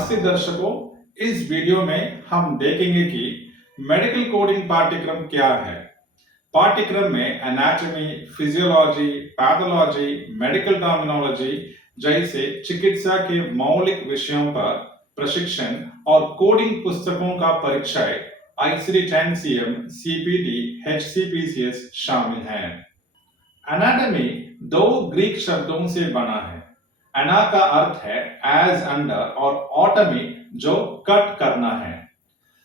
नमस्ते दर्शकों, इस वीडियो में हम देखेंगे कि मेडिकल कोडिंग पाठ्यक्रम क्या है। पाठ्यक्रम में anatomy, physiology, pathology, medical terminology जैसे चिकित्सा के मौलिक विषयों पर प्रशिक्षण और कोडिंग पुस्तकों का परिचय ICD 10CM, CPT, HCPCS शामिल है। एनाटॉमी दो ग्रीक शब्दों से बना है। एना का अर्थ है एज अंडर और ऑटमी जो कट करना है।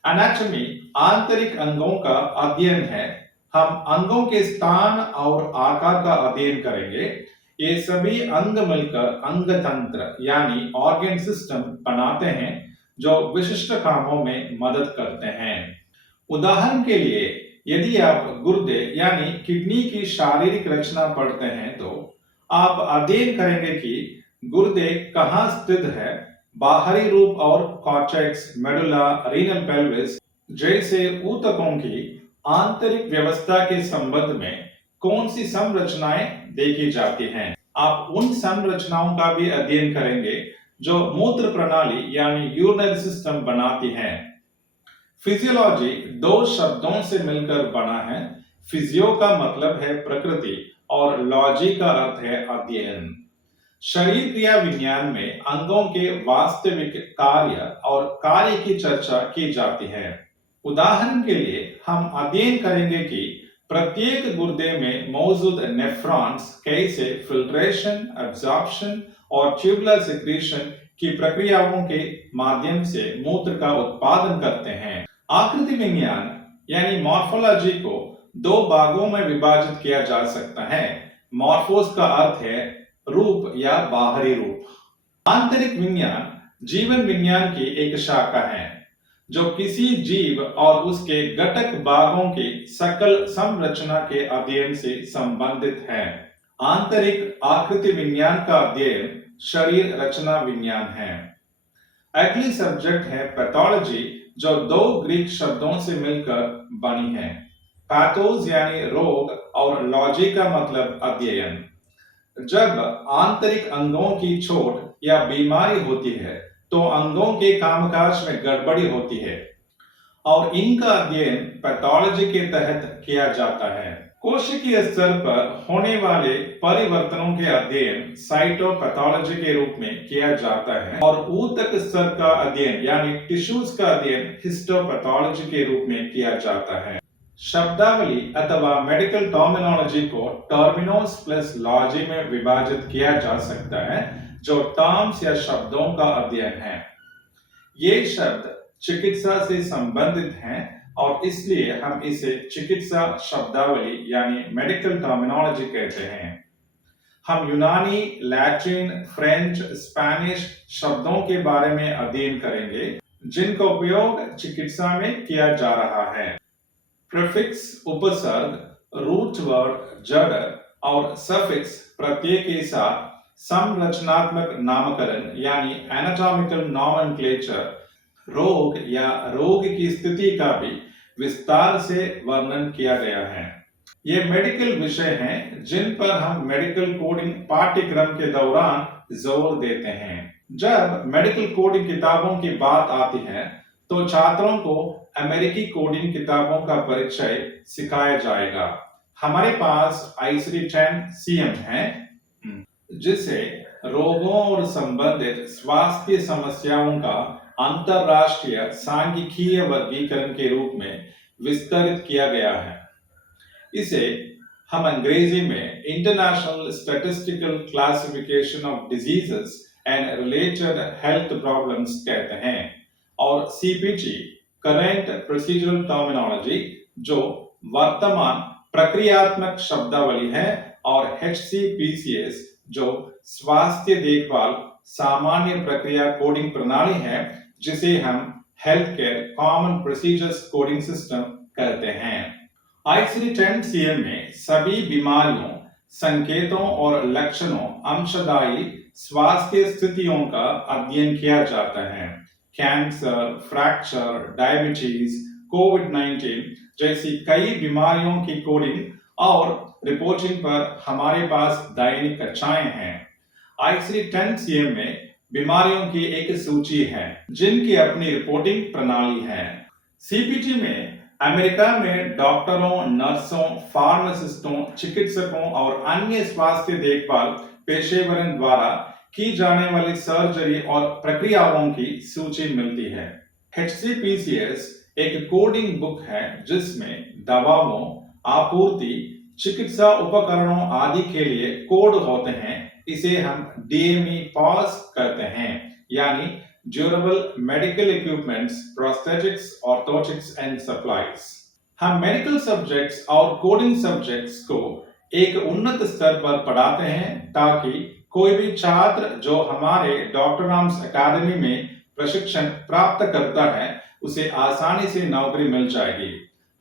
एनाटॉमी आंतरिक अंगों का अध्ययन है। हम अंगों के स्थान और आकार का अध्ययन करेंगे। ये सभी अंग मिलकर अंग तंत्र यानी ऑर्गन सिस्टम बनाते हैं जो विशिष्ट कामों में मदद करते हैं। उदाहरण के लिए यदि आप गुर्दे यानी किडनी की शारीरिक रचना पढ़ते हैं तो आप अध्ययन करेंगे कि गुर्दे कहाँ स्थित है। बाहरी रूप और कॉर्टेक्स, मेडुला, रीनल पेल्विस जैसे ऊतकों की आंतरिक व्यवस्था के संबंध में कौन सी संरचनाएं देखी जाती हैं। आप उन संरचनाओं का भी अध्ययन करेंगे जो मूत्र प्रणाली यानी यूरिनरी सिस्टम बनाती हैं। फिजियोलॉजी दो शब्दों से मिलकर बना है। फिजियो का मतलब है प्रकृति और लॉजी का अर्थ है अध्ययन। शरीर क्रिया विज्ञान में अंगों के वास्तविक कार्य और कार्य की चर्चा की जाती है। उदाहरण के लिए हम अध्ययन करेंगे कि प्रत्येक गुर्दे में मौजूद नेफ्रॉन्स कैसे फिल्ट्रेशन, एब्जॉर्प्शन और ट्यूबुलर सिक्रीशन की प्रक्रियाओं के माध्यम से मूत्र का उत्पादन करते हैं। आकृति विज्ञान यानी मॉर्फोलॉजी को दो भागों में विभाजित किया जा सकता है। मॉर्फोस का अर्थ है रूप या बाहरी रूप। आंतरिक विज्ञान जीवन विज्ञान की एक शाखा है जो किसी जीव और उसके घटक भागों की सकल संरचना के अध्ययन से संबंधित है। आंतरिक आकृति विज्ञान का अध्ययन शरीर रचना विज्ञान है। अगली सब्जेक्ट है पैथोलॉजी जो दो ग्रीक शब्दों से मिलकर बनी है। पैथोस यानी रोग और लॉजी का मतलब अध्ययन। जब आंतरिक अंगों की चोट या बीमारी होती है तो अंगों के कामकाज में गड़बड़ी होती है और इनका अध्ययन पैथोलॉजी के तहत किया जाता है। कोशिकीय स्तर पर होने वाले परिवर्तनों के अध्ययन साइटोपैथोलॉजी के रूप में किया जाता है और ऊतक स्तर का अध्ययन यानी टिश्यूज का अध्ययन हिस्टोपैथोलॉजी के रूप में किया जाता है। शब्दावली अथवा मेडिकल टर्मिनोलॉजी को टर्मिनोस प्लस लॉजी में विभाजित किया जा सकता है जो टर्म्स या शब्दों का अध्ययन है। ये शब्द चिकित्सा से संबंधित हैं और इसलिए हम इसे चिकित्सा शब्दावली यानी मेडिकल टर्मिनोलॉजी कहते हैं। हम यूनानी, लैटिन, फ्रेंच, स्पेनिश शब्दों के बारे में अध्ययन करेंगे जिनका उपयोग चिकित्सा में किया जा रहा है। प्रीफिक्स उपसर्ग, रूट वर्ड जड़ और सफिक्स प्रत्यय के साथ संरचनात्मक नामकरण यानी एनाटॉमिकल नॉमेनक्लेचर रोग या रोग की स्थिति का भी विस्तार से वर्णन किया गया है। ये मेडिकल विषय हैं जिन पर हम मेडिकल कोडिंग पाठ्यक्रम के दौरान जोर देते हैं। जब मेडिकल कोडिंग किताबों की बात आती है तो छात्रों को अमेरिकी कोडिंग किताबों का परिचय सिखाया जाएगा। हमारे पास ICD 10CM है जिसे रोगों और संबंधित स्वास्थ्य समस्याओं का अंतरराष्ट्रीय सांख्यिकीय वर्गीकरण के रूप में विस्तृत किया गया है। इसे हम अंग्रेजी में international statistical classification of diseases and related health problems कहते हैं और CPT करेंट प्रोसीजरल टर्मिनोलॉजी जो वर्तमान प्रक्रियात्मक शब्दावली है और HCPCS जो स्वास्थ्य देखभाल सामान्य प्रक्रिया कोडिंग प्रणाली है जिसे हम health care common procedures coding system कहते हैं। ICD 10CM में सभी बीमारियों, संकेतों और लक्षणों, अंशदायी स्वास्थ्य स्थितियों का अध्ययन किया जाता है। कैंसर, फ्रैक्चर, डायबिटीज, कोविड-19 जैसी कई बीमारियों की कोडिंग और रिपोर्टिंग पर हमारे पास दैनिक कक्षाएं हैं। ICD 10CM में बीमारियों की एक सूची है जिनकी अपनी रिपोर्टिंग प्रणाली है। सीपीटी में अमेरिका में डॉक्टरों, नर्सों, फार्मासिस्टों, चिकित्सकों और अन्य स्वास्थ्य देखभाल पेशेवरों द्वारा की जाने वाली सर्जरी और प्रक्रियाओं की सूची मिलती है। HCPCS एक कोडिंग बुक है जिसमें दवाओं, आपूर्ति, चिकित्सा उपकरणों आदि के लिए कोड होते हैं। इसे हम DME पास करते हैं, यानी durable medical equipments, prosthetics, orthotics and supplies. हम मेडिकल सब्जेक्ट्स और कोडिंग सब्जेक्ट्स को एक उन्नत स्तर पर पढ़ाते हैं ताकि कोई भी छात्र जो हमारे डॉक्टर राम्स अकेडमी में प्रशिक्षण प्राप्त करता है उसे आसानी से नौकरी मिल जाएगी।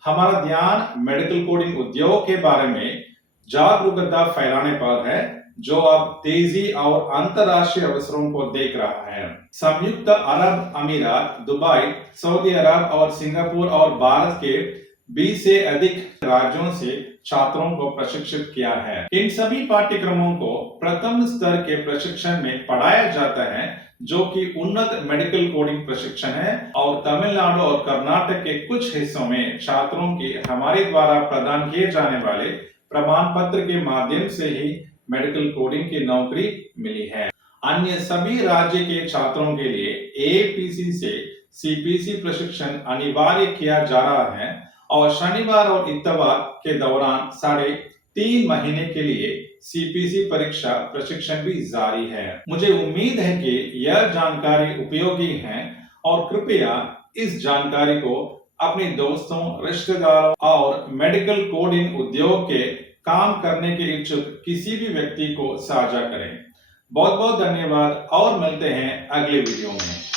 हमारा ध्यान मेडिकल कोडिंग उद्योग के बारे में जागरूकता फैलाने पर है जो अब तेजी और अंतरराष्ट्रीय अवसरों को देख रहा है। संयुक्त अरब अमीरात, दुबई, सऊदी अरब और सिंगापुर और भारत के 20 से अधिक राज्यों से छात्रों को प्रशिक्षित किया है। इन सभी पाठ्यक्रमों को प्रथम स्तर के प्रशिक्षण में पढ़ाया जाता है जो कि उन्नत मेडिकल कोडिंग प्रशिक्षण है, और तमिलनाडु और कर्नाटक के कुछ हिस्सों में छात्रों की हमारे द्वारा प्रदान किए जाने वाले प्रमाण पत्र के माध्यम से ही मेडिकल कोडिंग की नौकरी मिली है। अन्य सभी राज्य के छात्रों के लिए APC से CPC प्रशिक्षण अनिवार्य किया जा रहा है और शनिवार और इतवार के दौरान 3.5 महीने के लिए CPC परीक्षा प्रशिक्षण भी जारी है। मुझे उम्मीद है कि यह जानकारी उपयोगी है और कृपया इस जानकारी को अपने दोस्तों, रिश्तेदारों और मेडिकल कोडिंग उद्योग के काम करने के इच्छुक किसी भी व्यक्ति को साझा करें। बहुत बहुत धन्यवाद और मिलते हैं अगले वीडियो में।